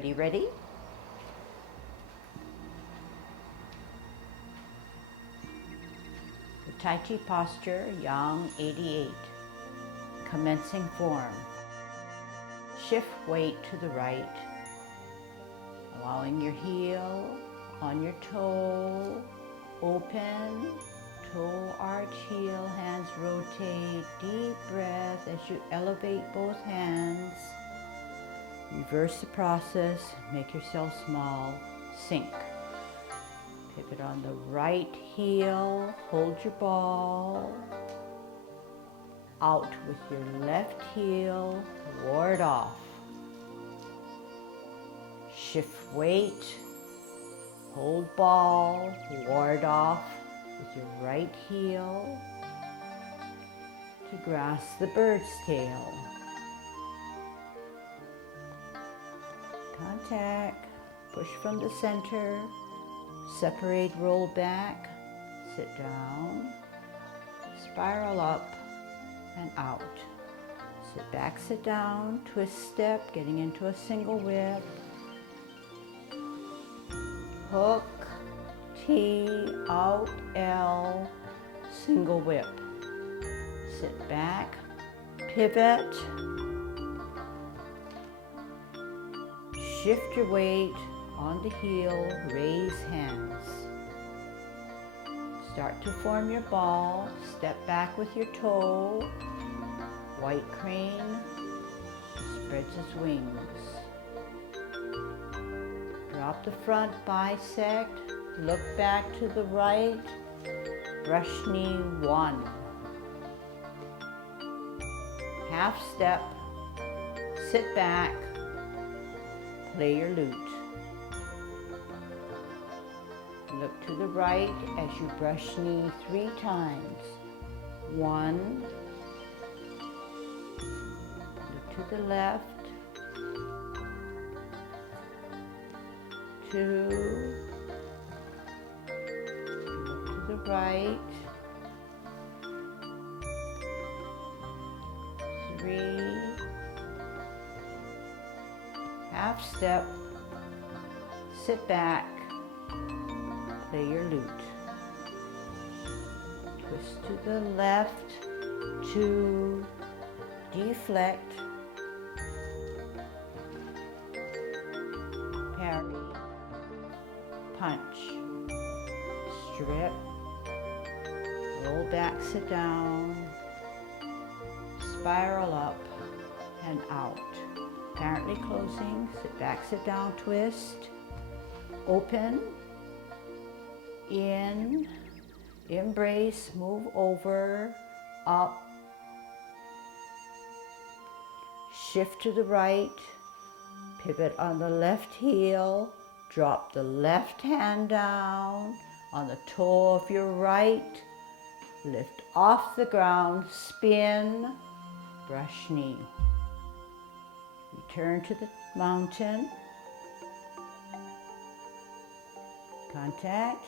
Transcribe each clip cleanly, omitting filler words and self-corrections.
Everybody ready? The Tai Chi posture, Yang 88. Commencing form. Shift weight to the right, allowing your heel on your toe, open, toe arch, heel, hands rotate, deep breath as you elevate both hands. Reverse the process, make yourself small, sink. Pivot on the right heel, hold your ball. Out with your left heel, ward off. Shift weight, hold ball, ward off with your right heel to grasp the bird's tail. Contact, push from the center, separate, roll back, sit down, spiral up and out. Sit back, sit down, twist step, getting into a single whip. Hook, T, out, L, single whip. Sit back, pivot, shift your weight on the heel, raise hands. Start to form your ball, step back with your toe, white crane, spreads its wings. Drop the front, bisect, look back to the right, brush knee 1. Half step, sit back, play your lute. Look to the right as you brush knee 3 times. 1. Look to the left. 2. Look to the right. 3. Half step. Sit back. Play your lute. Twist to the left, 2, deflect, parry, punch, strip, roll back, sit down, spiral up and out. Apparently closing, sit back, sit down, twist, open, in, embrace, move over, up, shift to the right, pivot on the left heel, drop the left hand down on the toe of your right, lift off the ground, spin, brush knee. Return to the mountain, contact,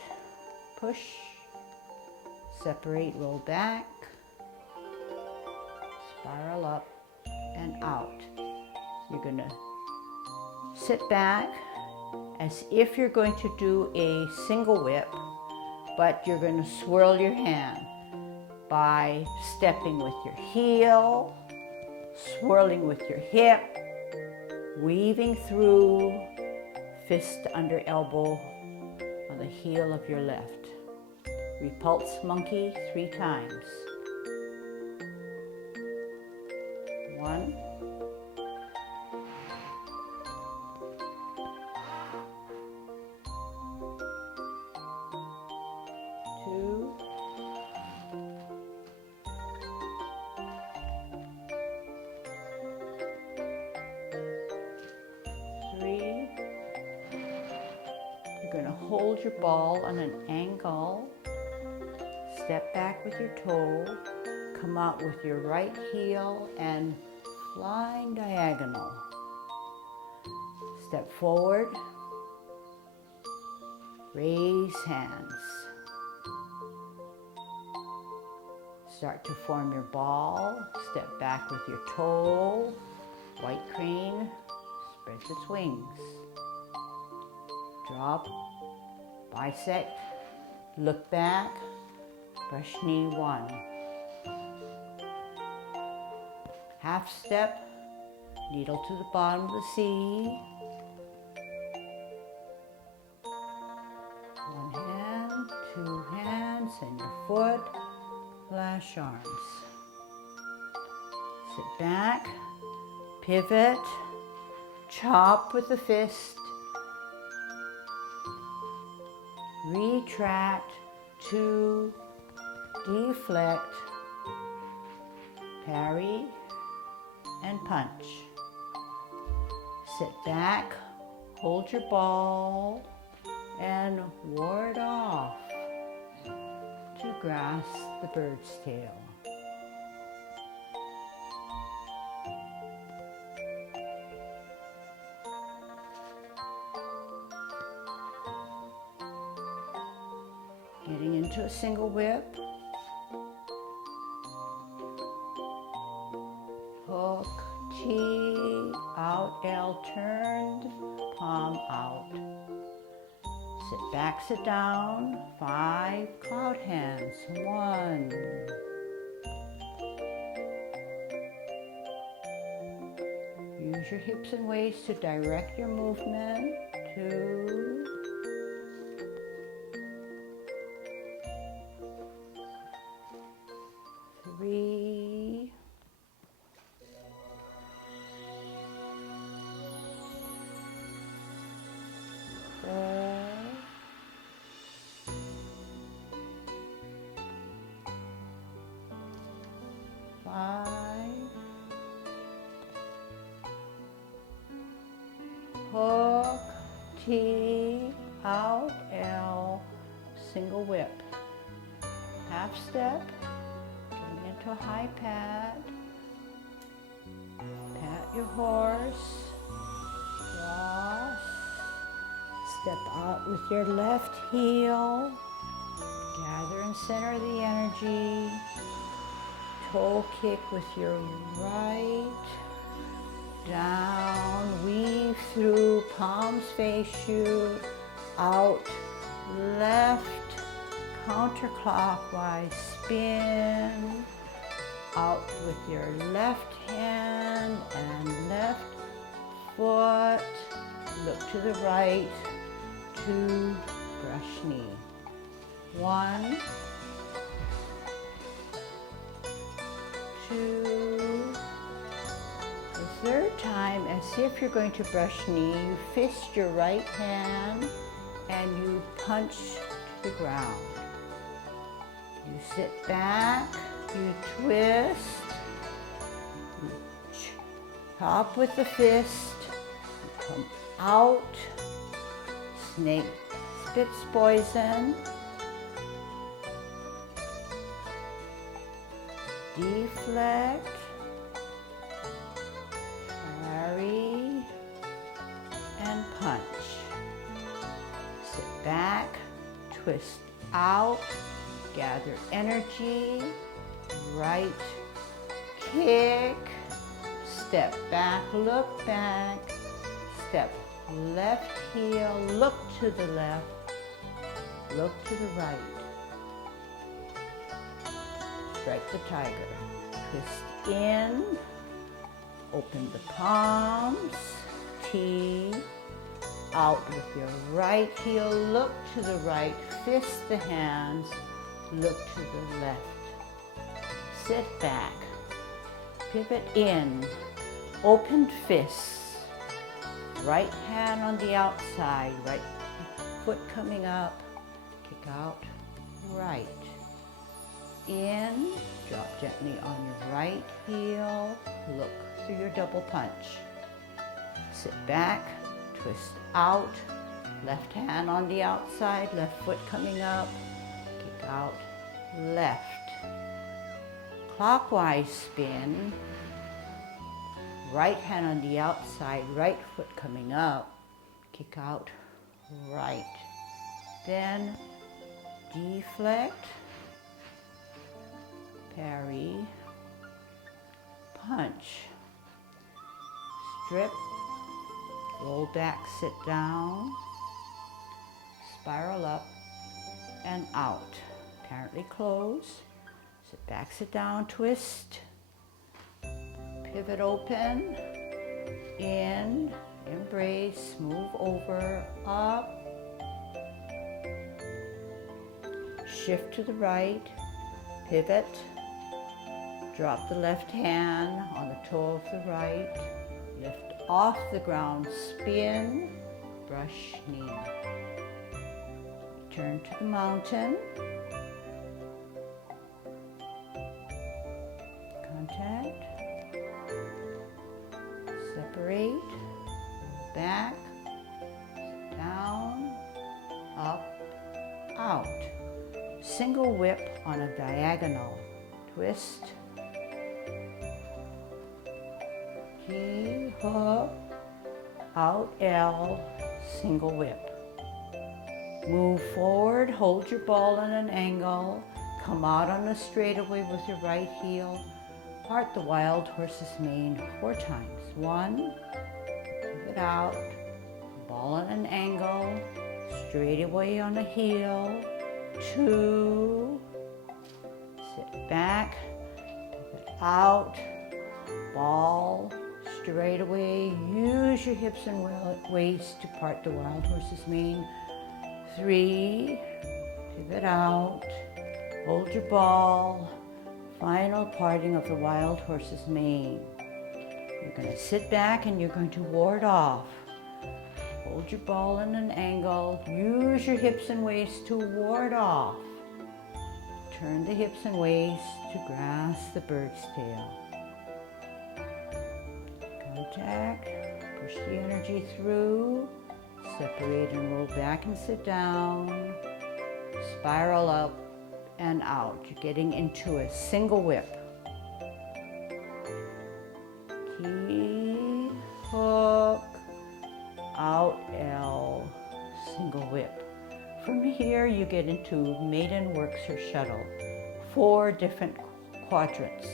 push, separate, roll back, spiral up and out. You're going to sit back as if you're going to do a single whip, but you're going to swirl your hand by stepping with your heel, swirling with your hip, weaving through, fist under elbow on the heel of your left. Repulse monkey 3 times. 1. 2. 3. You're going to hold your ball on an angle. Step back with your toe, come out with your right heel and flying diagonal. Step forward, raise hands. Start to form your ball, step back with your toe, white crane, spreads its wings. drop, bisect, look back, brush knee 1. Half step, needle to the bottom of the C. One hand, 2 hands, and your foot, lash arms. Sit back, pivot, chop with the fist, retract to deflect, parry, and punch. Sit back, hold your ball, and ward off to grasp the bird's tail. Getting into a single whip. Hook, T, out, L, turned, palm out. Sit back, sit down, 5 cloud hands, 1. Use your hips and waist to direct your movement, 2. 3. 4. 5. Hook, T, out, L, single whip. Half step, getting into a high pad. Pat your horse, cross, step out with your left heel, gather and center the energy, toe kick with your right, down, weave through, palms face you, out, left, counterclockwise, spin, out with your left hand and left foot, look to the right, 2, brush knee, 1, 2, the third time, as if you're going to brush knee, you fist your right hand and you punch to the ground. You sit back, you twist, you chop with the fist, you come out, snake spits poison, deflect, parry, and punch. Sit back, twist out, gather energy, right kick, step back, look back, step left heel, look to the left, look to the right. Strike the tiger. Twist in, open the palms, T, out with your right heel, look to the right, fist the hands, look to the left. Sit back, pivot in, open fists, right hand on the outside, right foot coming up, kick out, right. In, drop gently on your right heel, look through your double punch. Sit back, twist out, left hand on the outside, left foot coming up, kick out, left. Clockwise spin, right hand on the outside, right foot coming up, kick out, right. Then deflect, parry, punch, strip, roll back, sit down, spiral up and out. Apparently close. Sit back, sit down, twist. Pivot open. In, embrace, move over, up. Shift to the right, pivot. Drop the left hand on the toe of the right. Lift off the ground, spin, brush knee. Turn to the mountain. Contact. Separate. Back. Down. Up. Out. Single whip on a diagonal. Twist. Key, hook, out L, single whip. Move forward, hold your ball at an angle, come out on a straightaway with your right heel, part the wild horse's mane 4 times. 1, pivot out, ball at an angle, straightaway on a heel. 2, sit back, pivot out, ball, straight away. Use your hips and waist to part the wild horse's mane. 3, pivot out, hold your ball, final parting of the wild horse's mane. You're going to sit back and you're going to ward off. Hold your ball in an angle, use your hips and waist to ward off. Turn the hips and waist to grasp the bird's tail. Contact, push the energy through, separate and roll back and sit down, spiral up and out. You're getting into a single whip. Key, hook, out L, single whip. From here you get into Maiden works or shuttle. 4 different quadrants.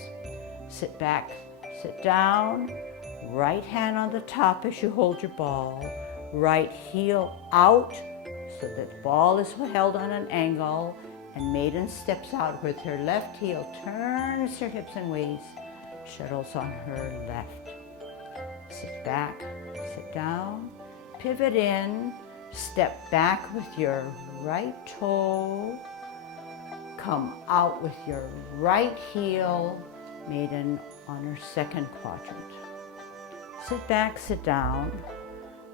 Sit back, sit down, right hand on the top as you hold your ball, right heel out so that the ball is held on an angle, and Maiden steps out with her left heel, turns her hips and waist, shuttles on her left. Sit back, sit down, pivot in, step back with your right toe, come out with your right heel, Maiden on her second quadrant. Sit back, sit down,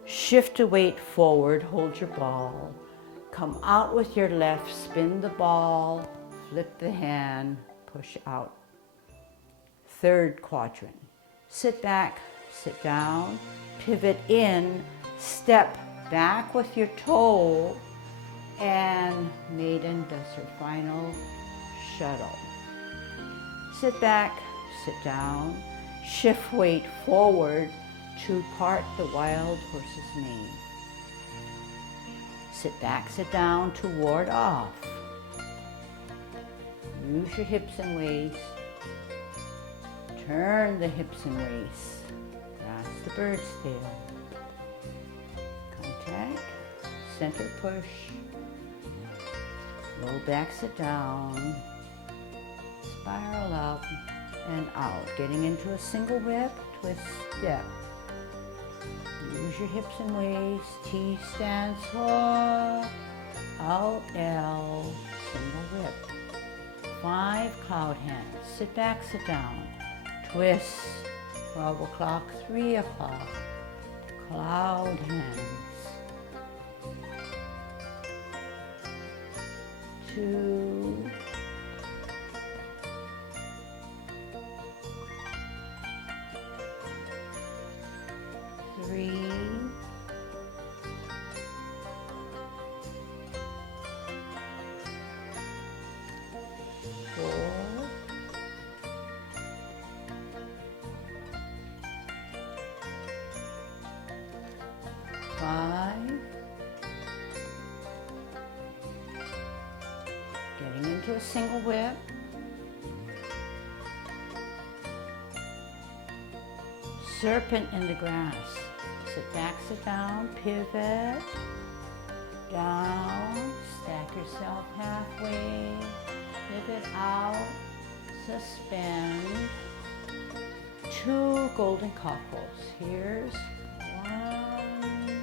shift the weight forward, hold your ball, come out with your left, spin the ball, flip the hand, push out. Third quadrant. Sit back, sit down, pivot in, step back with your toe, and Maiden does her final shuttle. Sit back, sit down, shift weight forward to part the wild horse's mane. Sit back, sit down to ward off. Use your hips and waist. Turn the hips and waist. Grasp the bird's tail. Contact, center push. Roll back, sit down. Spiral up and out. Getting into a single whip, twist, step. Use your hips and waist. T stands hook. Out L, single whip. 5 cloud hands. Sit back, sit down. Twist. 12 o'clock, 3 o'clock. Cloud hands. 2. 3. 4. 5. Getting into a single whip. Serpent in the grass. Sit back, sit down, pivot, down, stack yourself halfway, pivot out, suspend. 2 golden cockles. Here's 1.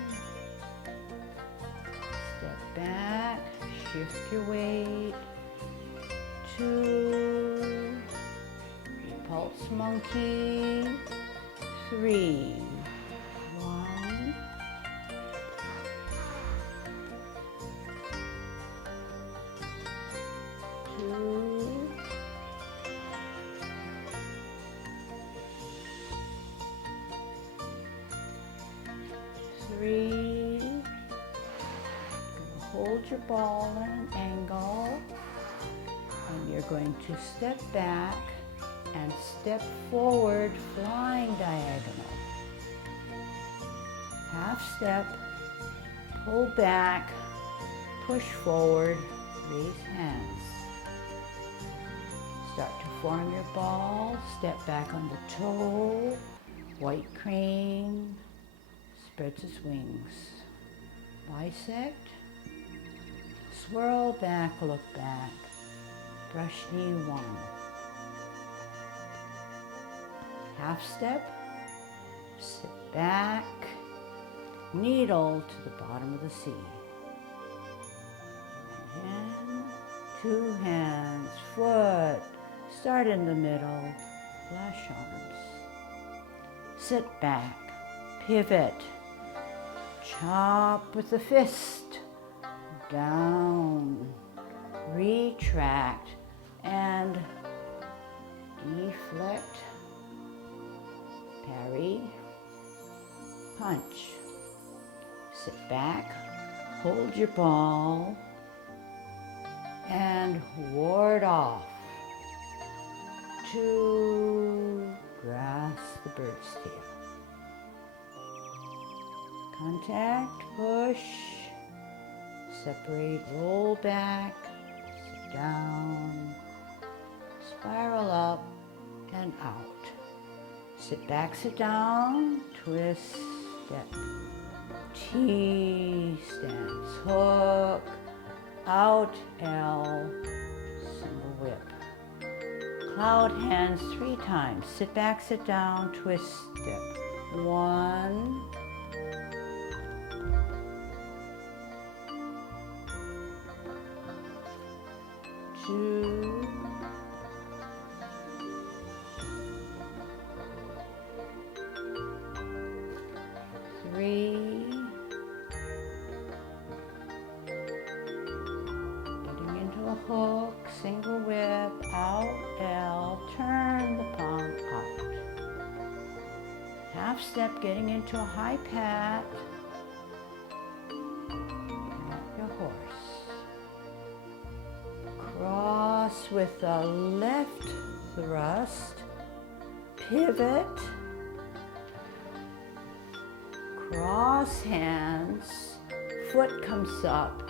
Step back, shift your weight. 2. Repulse monkey. 3. 1. 2. 3. Hold your ball at an angle, and you're going to step back and step forward, flying diagonal. Half step, pull back, push forward, raise hands. Start to form your ball, step back on the toe, white crane, spreads its wings. Bisect, swirl back, look back, brush knee 1. Half step, sit back, needle to the bottom of the sea. 1 hand, 2 hands, foot, start in the middle, flash arms. Sit back, pivot, chop with the fist, down, retract, and deflect, parry, punch. Sit back, hold your ball, and ward off. 2, grasp the bird's tail. Contact, push, separate, roll back, sit down, spiral up and out. Sit back, sit down, twist, step, T, stance, hook, out, L, single whip. Cloud hands 3 times. Sit back, sit down, twist, step. 1, 2, 3, getting into a hook, single whip, out, L, turn the palm out. Half step, getting into a high pat, pat your horse. Cross with a left thrust, pivot, cross hands, foot comes up,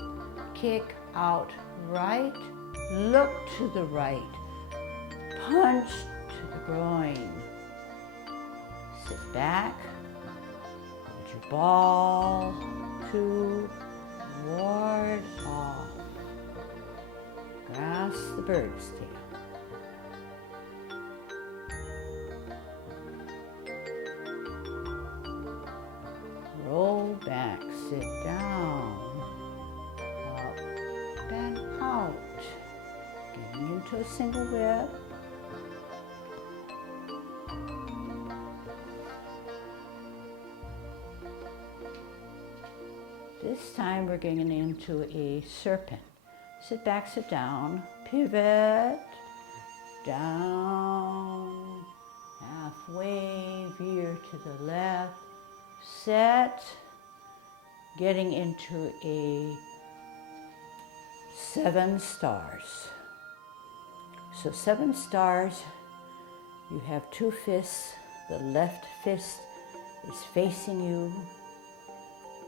kick out right, look to the right, punch to the groin. Sit back, hold your ball, 2, ward off. Grasp the bird's tail. Roll back, sit down, up and out. Getting into a single whip. This time we're getting into a serpent. Sit back, sit down, pivot, down, halfway, veer to the left, set, getting into a 7 stars. So 7 stars, you have 2 fists, the left fist is facing you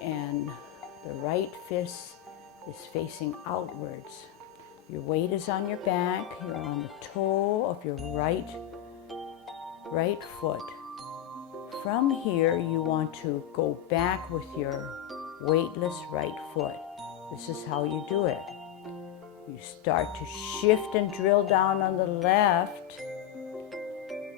and the right fist is facing outwards. Your weight is on your back, you're on the toe of your right foot. From here, you want to go back with your weightless right foot. This is how you do it. You start to shift and drill down on the left.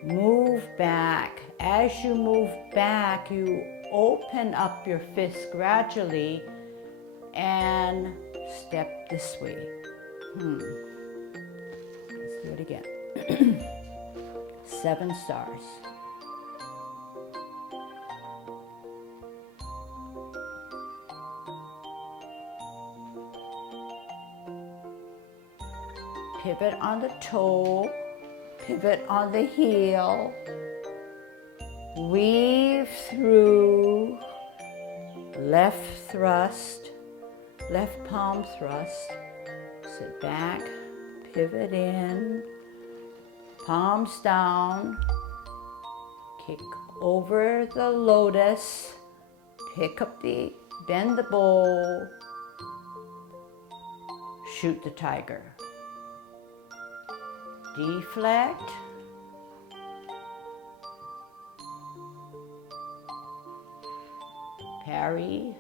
Move back. As you move back, you open up your fist gradually and step this way. Let's do it again. 7 stars. Pivot on the toe, pivot on the heel, weave through, left thrust, left palm thrust, sit back, pivot in, palms down, kick over the lotus, pick up bend the bow, shoot the tiger. Deflect, parry,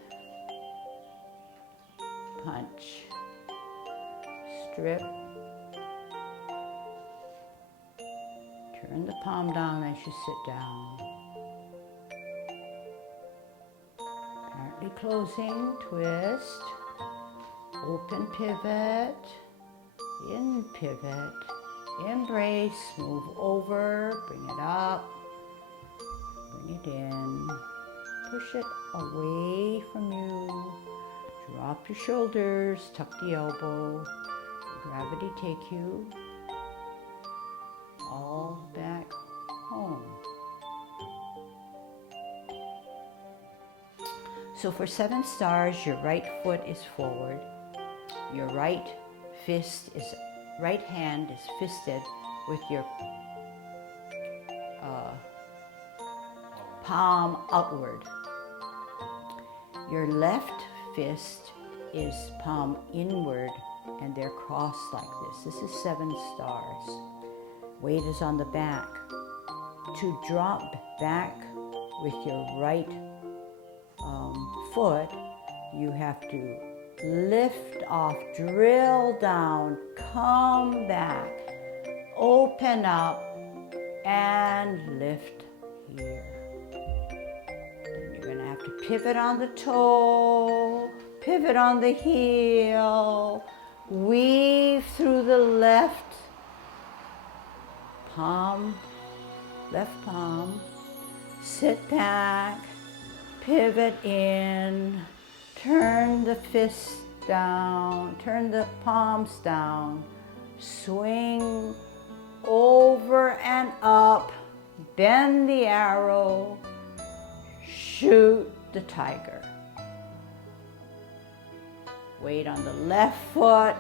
punch, strip, turn the palm down as you sit down. Apparently closing, twist, open pivot, in pivot, embrace, move over, bring it up, bring it in, push it away from you, drop your shoulders, tuck the elbow, gravity take you all back home. So for 7 stars, your right foot is forward, your right hand is fisted with your palm outward. Your left fist is palm inward and they're crossed like this. This is 7 stars. Weight is on the back. To drop back with your right foot, you have to lift off, drill down, come back, open up, and lift here. Then you're going to have to pivot on the toe, pivot on the heel, weave through the left palm, sit back, pivot in, turn the fist down, turn the palms down, swing over and up, bend the arrow, shoot the tiger. Weight on the left foot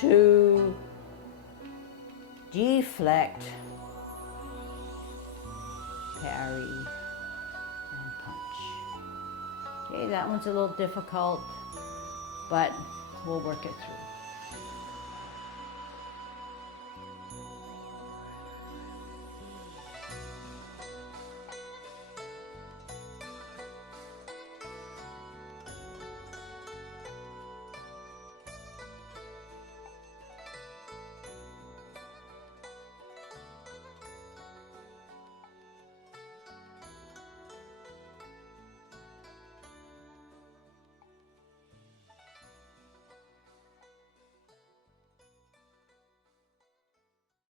to deflect, parry, and punch. Okay, that one's a little difficult, but we'll work it through.